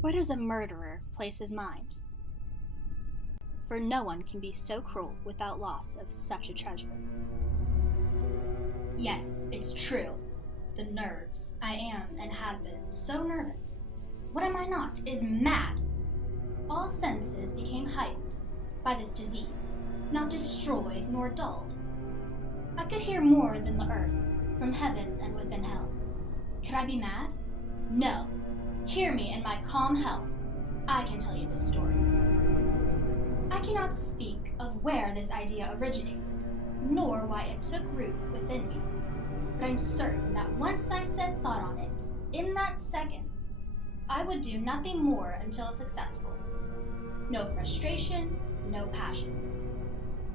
Where does a murderer place his mind? For no one can be so cruel without loss of such a treasure. Yes, it's true. The nerves. I am and have been so nervous. What am I not is mad. All senses became heightened by this disease, not destroyed nor dulled. I could hear more than the earth, from heaven and within hell. Could I be mad? No. Hear me in my calm health. I can tell you this story. I cannot speak of where this idea originated, nor why it took root within me. But I'm certain that once I set thought on it, in that second, I would do nothing more until successful. No frustration, no passion.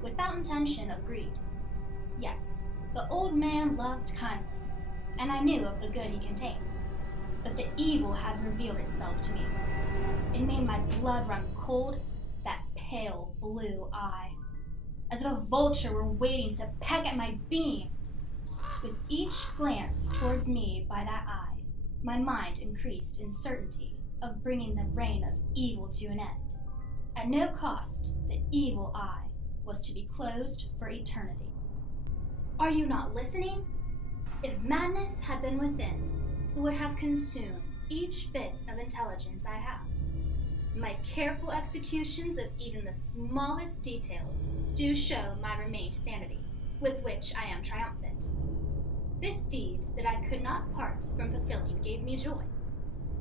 Without intention of greed. Yes, the old man loved kindly, and I knew of the good he contained. But the evil had revealed itself to me. It made my blood run cold, that pale blue eye, as if a vulture were waiting to peck at my being. With each glance towards me by that eye, my mind increased in certainty of bringing the reign of evil to an end. At no cost, the evil eye was to be closed for eternity. Are you not listening? If madness had been within, it would have consumed each bit of intelligence I have. My careful executions of even the smallest details do show my remained sanity, with which I am triumphant. This deed that I could not part from fulfilling gave me joy.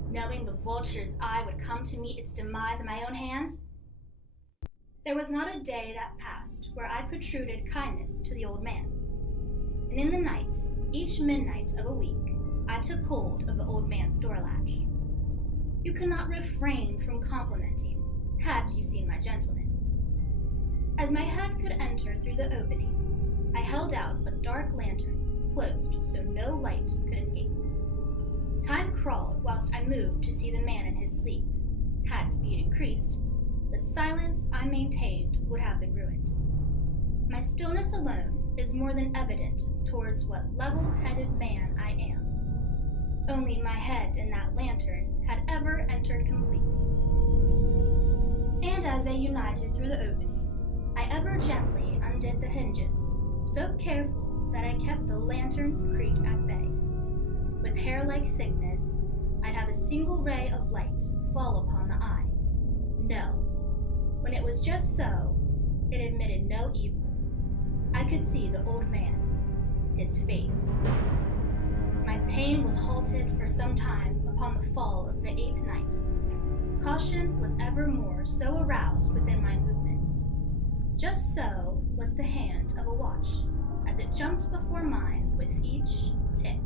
Knowing the vulture's eye would come to meet its demise in my own hand. There was not a day that passed where I protruded kindness to the old man. And in the night, each midnight of a week, I took hold of the old man's door latch. You could not refrain from complimenting, had you seen my gentleness. As my head could enter through the opening, I held out a dark lantern, closed so no light could escape. Time crawled whilst I moved to see the man in his sleep. Had speed increased, the silence I maintained would have been ruined. My stillness alone is more than evident towards what level-headed man I am. Only my head in that lantern had ever entered completely. And as they united through the opening, I ever gently undid the hinges, so careful that I kept the lantern's creak at bay. With hair-like thickness, I'd have a single ray of light fall upon the eye. No. When it was just so, it admitted no evil. I could see the old man, his face. My pain was halted for some time upon the fall of the 8th night. Caution was evermore so aroused within my movements. Just so was the hand of a watch, as it jumped before mine with each tick.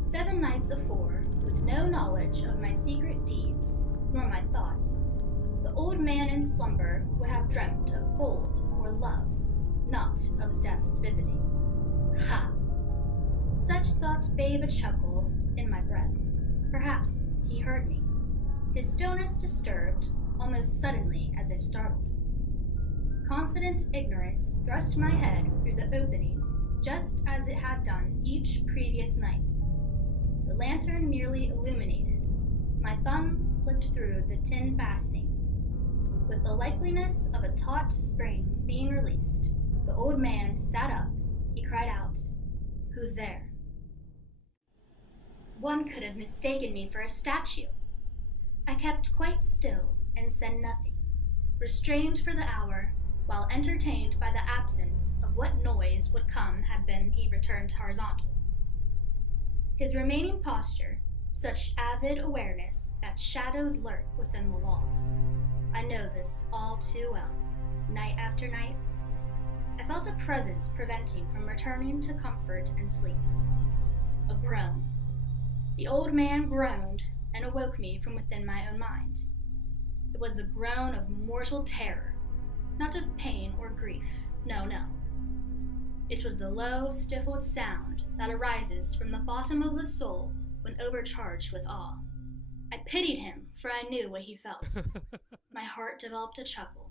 7 nights afore, with no knowledge of my secret deeds, nor my thoughts, the old man in slumber would have dreamt of gold or love, not of death's visiting. Ha! Such thought babe a chuckle in my breath. Perhaps he heard me. His stillness disturbed, almost suddenly as if startled. Confident ignorance thrust my head through the opening, just as it had done each previous night. The lantern merely illuminated. My thumb slipped through the tin fastening. With the likeliness of a taut spring being released, the old man sat up. He cried out, "Who's there?" One could have mistaken me for a statue. I kept quite still and said nothing, restrained for the hour, while entertained by the absence of what noise would come had been he returned horizontal. His remaining posture, such avid awareness that shadows lurk within the walls. I know this all too well, night after night. I felt a presence preventing from returning to comfort and sleep. A groan. The old man groaned and awoke me from within my own mind. It was the groan of mortal terror, not of pain or grief, no. It was the low, stifled sound that arises from the bottom of the soul when overcharged with awe. I pitied him, for I knew what he felt. My heart developed a chuckle.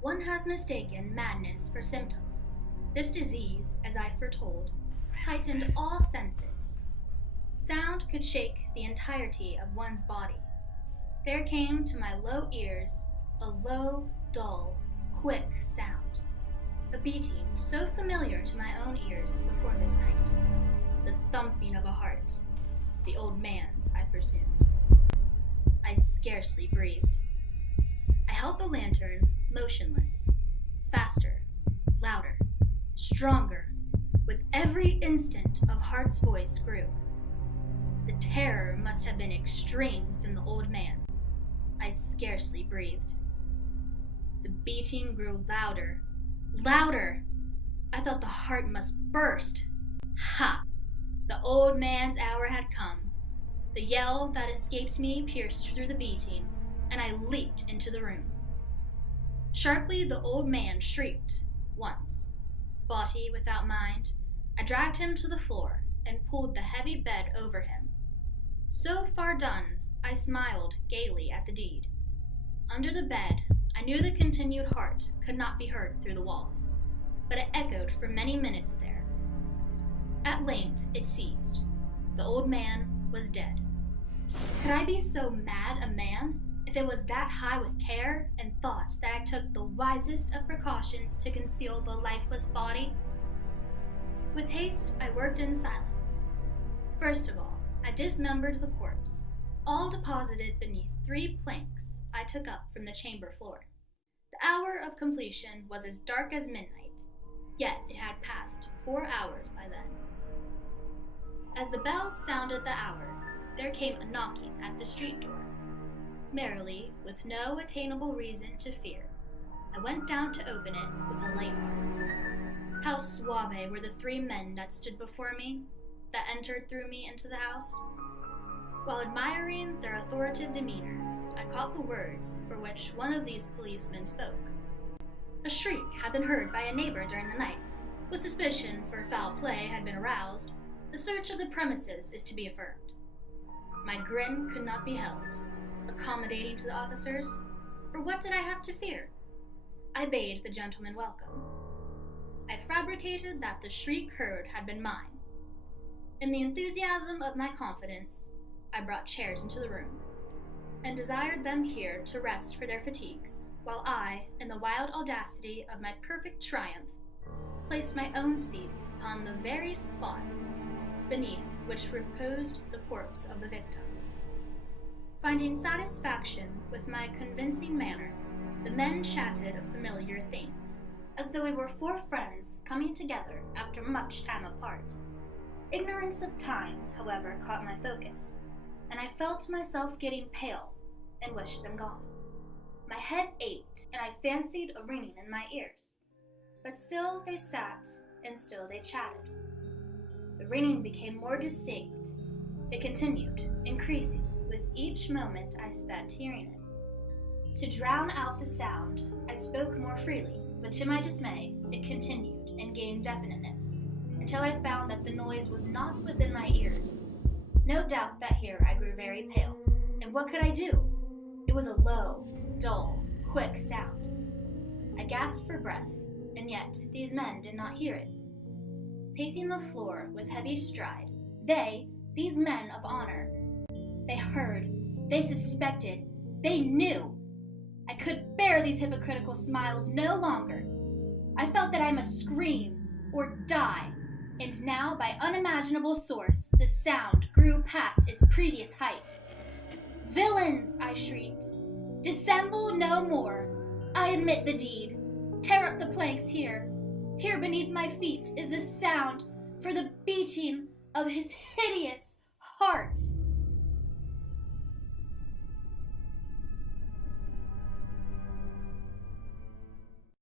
One has mistaken madness for symptoms. This disease, as I foretold, heightened all senses. Sound could shake the entirety of one's body, there came to my low ears a low, dull, quick sound, a beating so familiar to my own ears before this night, the thumping of a heart, the old man's, I presumed. I scarcely breathed. I held the lantern, motionless, faster, louder, stronger, with every instant of Hart's voice grew. The terror must have been extreme within the old man. I scarcely breathed. The beating grew louder, louder. I thought the heart must burst. Ha! The old man's hour had come. The yell that escaped me pierced through the beating, and I leaped into the room. Sharply the old man shrieked once. Body without mind, I dragged him to the floor and pulled the heavy bed over him. So far done, I smiled gaily at the deed. Under the bed, I knew the continued heart could not be heard through the walls, but it echoed for many minutes there. At length it ceased. The old man was dead. Could I be so mad a man if it was that high with care and thought that I took the wisest of precautions to conceal the lifeless body? With haste, I worked in silence. First of all, I dismembered the corpse, all deposited beneath 3 planks I took up from the chamber floor. The hour of completion was as dark as midnight, yet it had passed 4 hours by then. As the bell sounded the hour, there came a knocking at the street door. Merrily, with no attainable reason to fear, I went down to open it with a light heart. How suave were the 3 men that stood before me, that entered through me into the house. While admiring their authoritative demeanor, I caught the words for which one of these policemen spoke. A shriek had been heard by a neighbor during the night. With suspicion for foul play had been aroused, the search of the premises is to be affirmed. My grin could not be held, accommodating to the officers, for what did I have to fear? I bade the gentleman welcome. I fabricated that the shriek heard had been mine. In the enthusiasm of my confidence, I brought chairs into the room, and desired them here to rest for their fatigues, while I, in the wild audacity of my perfect triumph, placed my own seat upon the very spot beneath which reposed the corpse of the victim. Finding satisfaction with my convincing manner, the men chatted of familiar things, as though we were 4 friends coming together after much time apart. Ignorance of time, however, caught my focus, and I felt myself getting pale and wished them gone. My head ached, and I fancied a ringing in my ears. But still they sat, and still they chatted. The ringing became more distinct. It continued, increasing with each moment I spent hearing it. To drown out the sound, I spoke more freely, but to my dismay, it continued and gained definiteness, until I found that the noise was not within my ears. No doubt that here I grew very pale, and what could I do? It was a low, dull, quick sound. I gasped for breath, and yet these men did not hear it. Pacing the floor with heavy stride, these men of honor, they heard, they suspected, they knew. I could bear these hypocritical smiles no longer. I felt that I must scream or die, and now by unimaginable source the sound grew past its previous height. "Villains!" I shrieked. "Dissemble no more. I admit the deed. Tear up the planks here. Here beneath my feet is the sound for the beating of his hideous heart."